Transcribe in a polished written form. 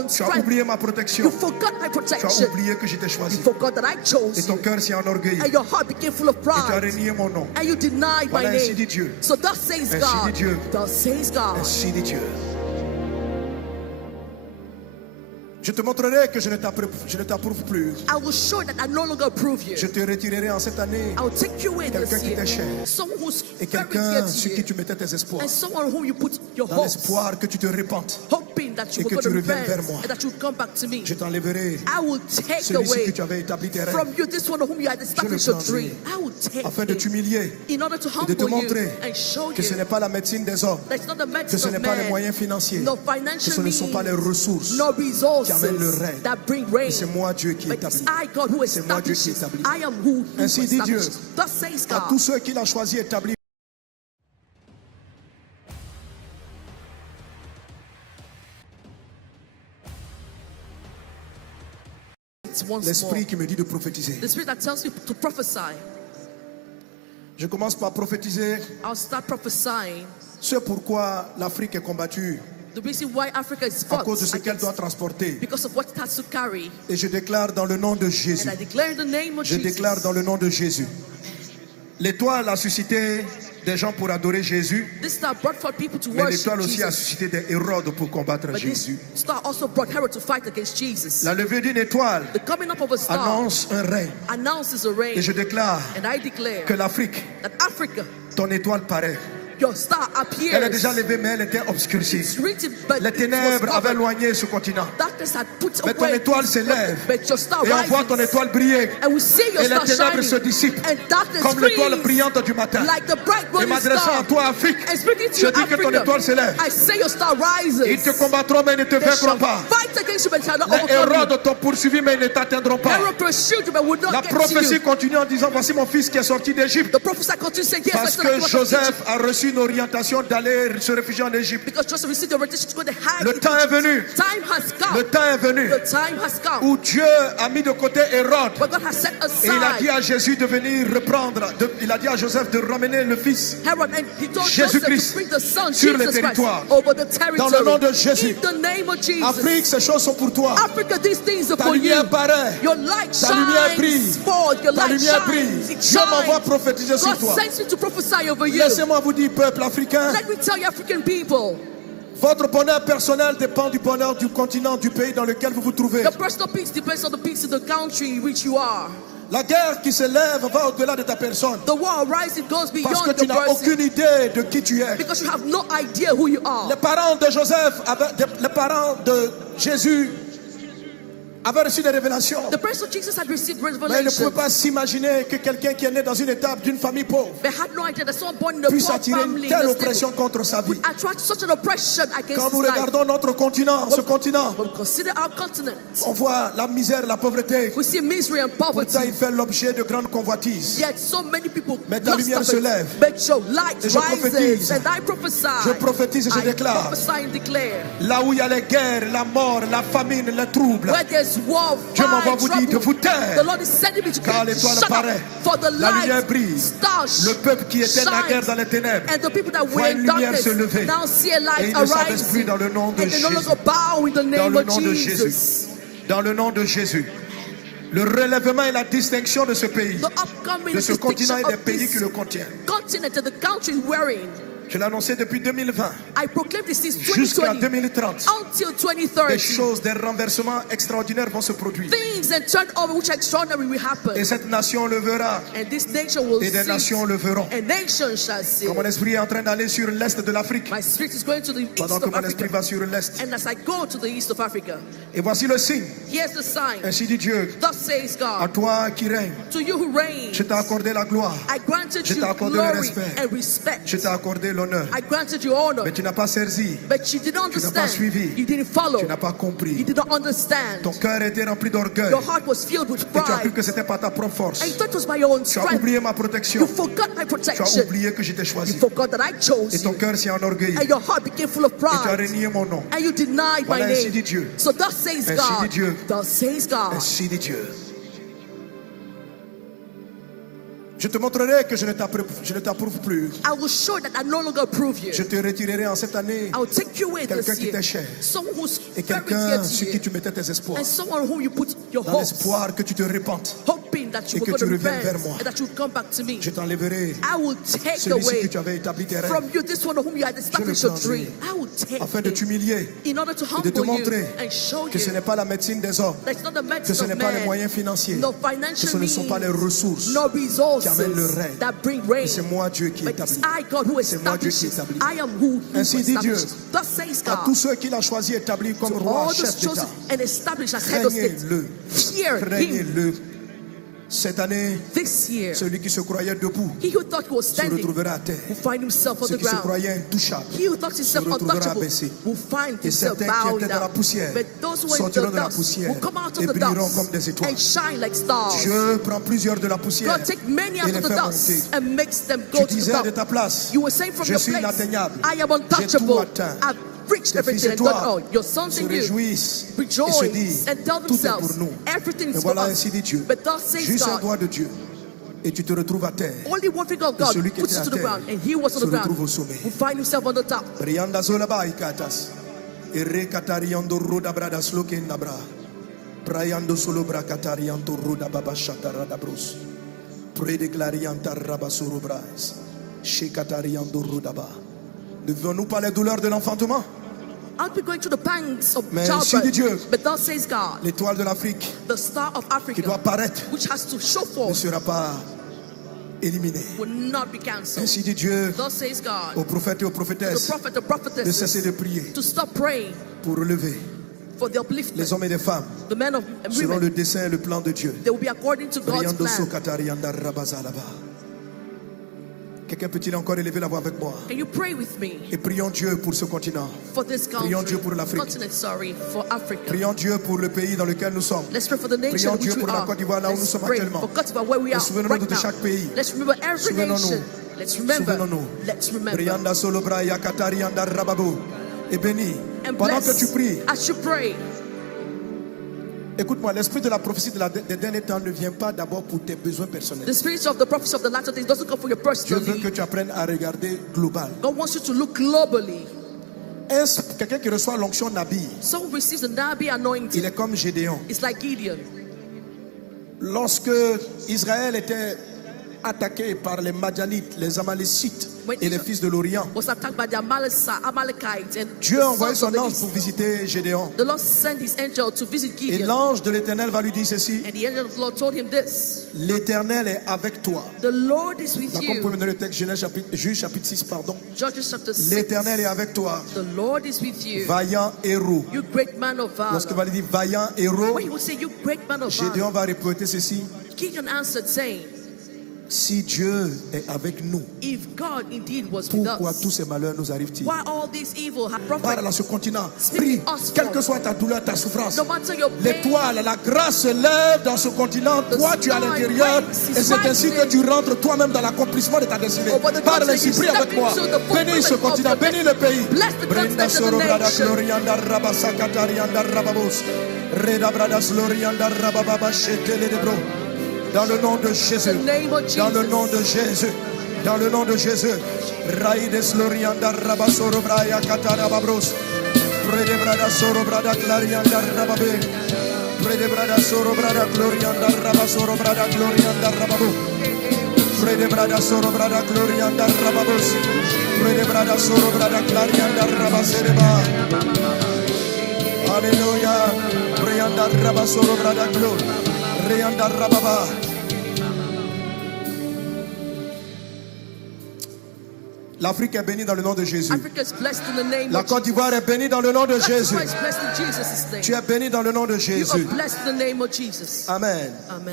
Tu as oublié ma protection. You forgot my Tu as protection. oublié que je t'ai choisi. You forgot that I chose Et ton you. cœur s'est enorgueilli. And your heart became full of Et tu as pride. renié mon nom. And you denied my Voilà, ainsi dit name. Dieu. So thus says Ainsi God. dit Dieu. Thus says God. Ainsi dit Dieu. Je te montrerai que je ne t'approuve plus. I will show that I no longer approve you. Je te retirerai en cette année I will take you in quelqu'un this qui t'est cher. year. Someone who's Et very quelqu'un dear sur to qui you. tu mettais tes espoirs. And someone whom you put your Dans hopes. l'espoir que tu te répandes. Hoping that Et you que will go tu to reviennes vers repent moi. and that you will come back to me. Je t'enlèverai I will take celui-ci away que tu avais établi tes rêves. from you this one whom you had established your prendrai dream. I will take afin de him t'humilier in order to et de te humble you montrer and show que ce you n'est pas la médecine des hommes, that it's not the que medicine ce of n'est pas les man, moyens financiers, no que financial ce ne sont pas les means, ressources no qui amènent le resources règne. that bring rain. C'est moi Dieu qui But it's établis. I, God, who C'est moi Dieu qui establishes. établis. I am who Ainsi dit Dieu. establishes. Thus says À God. tous ceux qu'il a choisi et établis. It's once more. L'esprit qui me dit de prophétiser. The spirit that tells you to prophesy. Je commence par prophétiser I'll start prophesying. ce pourquoi l'Afrique est combattue The reason why Africa is à fought cause de ce qu'elle against, doit transporter. because of what it has to carry. Et je déclare dans le nom de Jésus. And I declare in the name of Je Jesus. déclare dans le nom de Jésus. L'étoile a suscité des gens pour adorer Jésus, This star brought forth people to mais worship l'étoile aussi a Jesus. suscité des Hérodes pour combattre But this Jésus. star also brought Herod to fight against Jesus. La levée d'une étoile The coming up of a star annonce un règne. announces a reign. Et je déclare And I declare que l'Afrique, that Africa, ton étoile paraît. your star appears. Elle est déjà levée, mais elle était obscurcie. It's written, but Les it was ténèbres avaient covered. éloigné ce continent. Darkness had put Mais ton away. étoile s'élève. But your star Et on voit ton rises. étoile briller. And we see your Et les star ténèbres se shining. dissipent. And darkness Comme l'étoile flees brillante du matin. like the bright Et morning m'adressant star. à toi, Afrique, And speaking to je you, dis que ton Africa, étoile s'élève. I say your star rises. Ils te combattront, mais ils ne te They vaincront shall pas. fight against you, but shall not Les overcome you. Hérodes t'ont poursuivi, mais ils ne t'atteindront pas. Herod pursued you, but would not La get to you. prophétie continue en disant, voici mon fils qui est sorti d'Égypte. The prophet continues saying, yes, Parce I said I que came out of Joseph Egypt. a reçu une orientation d'aller se réfugier en Égypte. Because Joseph received the orientation to go to hide. Le in temps est Egypt. venu. Time has come. Le temps est venu The time has come. où Dieu a mis de côté Hérode. But God has set Et il a dit aside à Jésus de venir reprendre, il a dit à Joseph de ramener le fils Herod, and he told Jésus-Christ Joseph to bring the son, sur le Jesus Christ, territoire. over the territory. Dans le nom de Jésus. In the name of Jesus. Afrique, ces choses sont pour toi. Africa, these things are Ta for you. lumière paraît. Your light Ta lumière shines brille. forth. Your Ta light lumière shines. brille. It Dieu m'envoie shines. prophétiser sur God toi. sends me to prophesy over you. Laissez-moi vous dire, peuple africain, Let me tell you, African people, votre bonheur personnel dépend du bonheur du continent, du pays dans lequel vous vous trouvez. your personal peace depends on the peace of the country in which you are. La guerre qui se lève va au-delà de ta personne. The war rising goes Parce beyond que tu your n'as person. aucune idée de qui tu es. Because you have no idea who you are. Les parents de Joseph, les parents de Jésus avaient reçu des révélations. The person Jesus had received Mais ils ne revelation. pouvaient pas s'imaginer que quelqu'un qui est né dans une étape d'une famille pauvre They had no idea that someone born in a puisse poor attirer une family telle in a oppression stable contre sa vie. would attract such an oppression Quand against nous his life. regardons notre continent, ce continent, When we consider our continent, on voit la misère, la pauvreté. we see misery and poverty. Pourtant, il fait l'objet de grandes convoitises. Yet so many people Mais ta lumière lust se of it. lève. But your light Et je rises. prophétise. And I prophesy. Je prophétise et je I déclare. prophesy and declare. Là où il y a les guerres, la mort, la famine, les troubles, Where there's war, Dieu m'envoie fight, vous dire de trouble, vous taire. the Lord is sending me to Car get to l'étoile shut up. paraît. For the La lumière light, brille. stars Le peuple qui était naguère shines. dans les ténèbres And the people that voit were une in lumière darkness se lever. now see a Et light ils ne s'abaissent arise. plus dans le nom de And they no Jésus. longer bow in the Dans name le of nom de Jesus. Jésus. Dans le nom de Jésus. Le relèvement et la distinction de ce pays, The upcoming de ce continent et distinction des of pays qui this le contiennent. continent and the country wearing. Je l'ai annoncé depuis 2020 I proclaim this since jusqu'à 2020 2030. until Des 2030. choses, des renversements extraordinaires vont se produire. Things and turnover which are extraordinary will happen. Et cette nation le verra. And this nation will Et des see. nations le verront. And nations shall see. Quand mon esprit est en train d'aller sur l'est de l'Afrique, My spirit is going to the east pendant que of mon esprit Africa. va sur l'est. And as I go to the east of Africa, Et voici le signe. here's the sign. Ainsi dit Dieu, Thus says à God, toi qui règnes, to you who reign, je t'ai accordé la gloire, I granted Je you t'ai accordé le glory respect. and respect. je t'ai accordé l'honneur. I granted you honor, Mais tu n'as pas servi, but you didn't n'as pas understand. suivi. You didn't follow. tu n'as pas You compris. did not understand. Ton cœur était rempli d'orgueil. Your heart was filled with Et tu as cru pride. que c'était pas ta propre force. And you thought it was my own Tu as strength. oublié ma You protection. forgot my Tu as protection. oublié que je t'ai You choisi. forgot that I chose Et ton you. cœur s'est enorgueilli. And your heart became full of Et tu as pride. renié mon nom. And you denied my Voilà, ainsi dit name. Dieu. So thus says Ainsi God. dit Dieu. Thus says God. Ainsi dit Dieu. Je te montrerai que je ne t'approuve plus. I will show that I no longer approve you. Je te retirerai en cette année I will take you away quelqu'un this qui year. t'est cher Someone who's et very quelqu'un dear sur to qui you. tu mettais tes espoirs. And someone whom you put your Dans hopes, l'espoir que tu te répandes. hoping that Et you que will go tu to reviennes vers repent moi. and that you will come back to me. Je t'enlèverai I will take celui-ci away que tu avais établi tes from rêves you this one whom you had established your dream. I will take afin de him t'humilier in order to et de te humble you montrer and show que ce you n'est pas la médecine des hommes, that it's not the que medicine ce n'est of pas les man, moyens financiers, no que financial ce ne sont pas les means, ressources no qui amènent le resources règne. that bring rain. C'est moi Dieu qui But établis. it's I, God, who C'est moi Dieu qui establishes. établis. I am who Ainsi dit Dieu. establishes. Thus says À God. tous ceux qu'il a choisi établis comme To roi, all chef those chosen d'État, and established as head of state, craignez-le, fear him. craignez-le. Cette année, This year, celui qui se croyait debout he who thought he was se standing retrouvera à terre. will find himself on Ceux the qui se ground. croyaient intouchables He who thought himself se retrouvera untouchable abaissé. will find Et himself certains qui bowed étaient dans la down. poussière But those who were in sortiront the de la dust poussière will come out et of the brilleront comme des dust étoiles. and shine like stars. Dieu prend plusieurs de la poussière God take many et out les of the fait dust monter. and makes them Tu go to the disais de top. ta place, You were saying from je your suis place, inatteignable. I am J'ai tout untouchable. atteint. I've reached Tes fils everything. et And God, toi oh, your sons se and you réjouissent et se rejoice disent, and tell tout est pour themselves, nous. everything Et is for voilà, us. ainsi dit Dieu. But thus says Juste un God, doigt de Dieu et tu te retrouves à terre. only one finger of Et God celui qui puts était you à to the terre ground, and he was on se the ground, retrouve au sommet. will find himself on the top. Rianda zolaba ikatas. Ere katariando roda brada sloke nabra. Prayando solo bra katariando roda baba shatara da bros. Predeclarianta rabasuru bras. Shekatariando roda ba. Ne venons pas les douleurs de l'enfantement? I'll be going through the pangs of Mais ainsi dit Dieu. childbirth. But thus says God, L'étoile de l'Afrique the star of qui doit Africa, paraître which has to show ne forth, sera pas éliminée. will not be cancelled. Ainsi dit Dieu Thus says God, aux prophètes et aux the prophétesses prophet, the de prophetess, cesser de prier to stop praying pour relever for the upliftment. les hommes et les femmes The men of and selon women, le dessein et le plan de Dieu. they will be according to God's Riando plan. sokatarianda rabazalaba. Quelqu'un peut-il encore élever la voix avec moi? Can you pray with me Et prions Dieu pour ce continent. for this Prions country, Dieu pour l'Afrique. continent, sorry, for Africa. Prions Dieu pour le pays dans lequel nous sommes. Let's pray for the nation Prions in which Dieu we pour la are. Côte d'Ivoire, là où nous Let's sommes pray actuellement. for Côte d'Ivoire, where we Et are souvenons-nous right de now. chaque pays. Let's remember every Souvenons-nous. nation. Let's remember. Souvenons-nous. Let's remember. Rianda solobra yakatarianda rababo. Et béni. And Pendant que bless tu pries, as you pray. écoute-moi, l'esprit de la prophétie des derniers temps ne vient pas d'abord pour tes besoins personnels. The spirit of the prophecy of the latter days doesn't come from your Dieu veut personally. que tu apprennes à regarder global. God wants you to look globally. Est-ce quelqu'un qui reçoit l'onction Nabi? Someone receives the Nabi anointing. Il est comme Gédéon. It's like Gideon. Lorsque Israël était attaqué par les Madianites, les Amalécites et les fils de l'Orient, Was attacked by the Amalekites and Dieu a the envoyé sons of son the ange east. pour visiter Gédéon. The Lord sent his angel to visit Et Gideon. l'ange de l'Éternel va lui dire ceci: And the angel of the Lord told him this: l'Éternel est avec toi. the Lord is with Là, comme vous pouvez you. mener le texte, Juge chapitre 6, pardon. Judges chapter 6. L'Éternel est avec toi, The Lord is with you. vaillant héros. You great man of Lorsque valor. va lui dire vaillant héros, When he will say, you great man of Gédéon valor, va répéter ceci: Gideon answered, saying, si Dieu est avec nous, if God indeed was with pourquoi tous us, ces malheurs nous arrivent-ils? why all this evil have Parle prophet? à ce continent, Speak prie, to us, quelle Lord. que soit ta douleur, ta souffrance. No matter your pain, L'étoile, la grâce se lève dans ce continent, The toi tu es à sky l'intérieur, reigns, et c'est ainsi que tu rentres toi-même dans l'accomplissement de ta destinée. Over the Parle country, ainsi, you prie step avec moi. into the Bénis ce fulfillment of continent, your bénis le pays. Bless the Brenda continent and the soro brada nation. glorianda rabasa katarianda rababos. Reda brada glorianda rabababa shetele de bro. Dans le nom de Jésus, In the name of dans le Jesus. nom de Jésus, dans le nom de Jésus. Raides glorianda rabasoro braya katarababros. Prede brada soro brada glorianda rababe. Prede brada soro brada glorianda rabasoro brada glorianda rababu. Prede brada soro brada glorianda rababos. Prede brada soro brada glorianda rabasereba. Alléluia. Prianda rabasoro brada glo. Rianda rababa. L'Afrique est bénie dans le nom de Jésus. Africa is blessed in the name La of Côte d'Ivoire est bénie dans le nom de Jesus. Jésus. Africa is blessed in Jesus' name. Tu es béni dans le nom de You are Jésus. blessed in the name of Jesus. Amen. Amen.